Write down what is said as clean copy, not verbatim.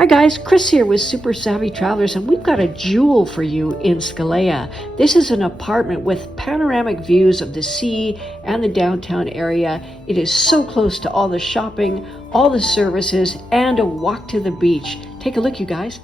Hi guys, Chris here with Super Savvy Travelers, and we've got a jewel for you in Scalea. This is an apartment with panoramic views of the sea and the downtown area. It is so close to all the shopping, all the services, and a walk to the beach. Take a look, you guys.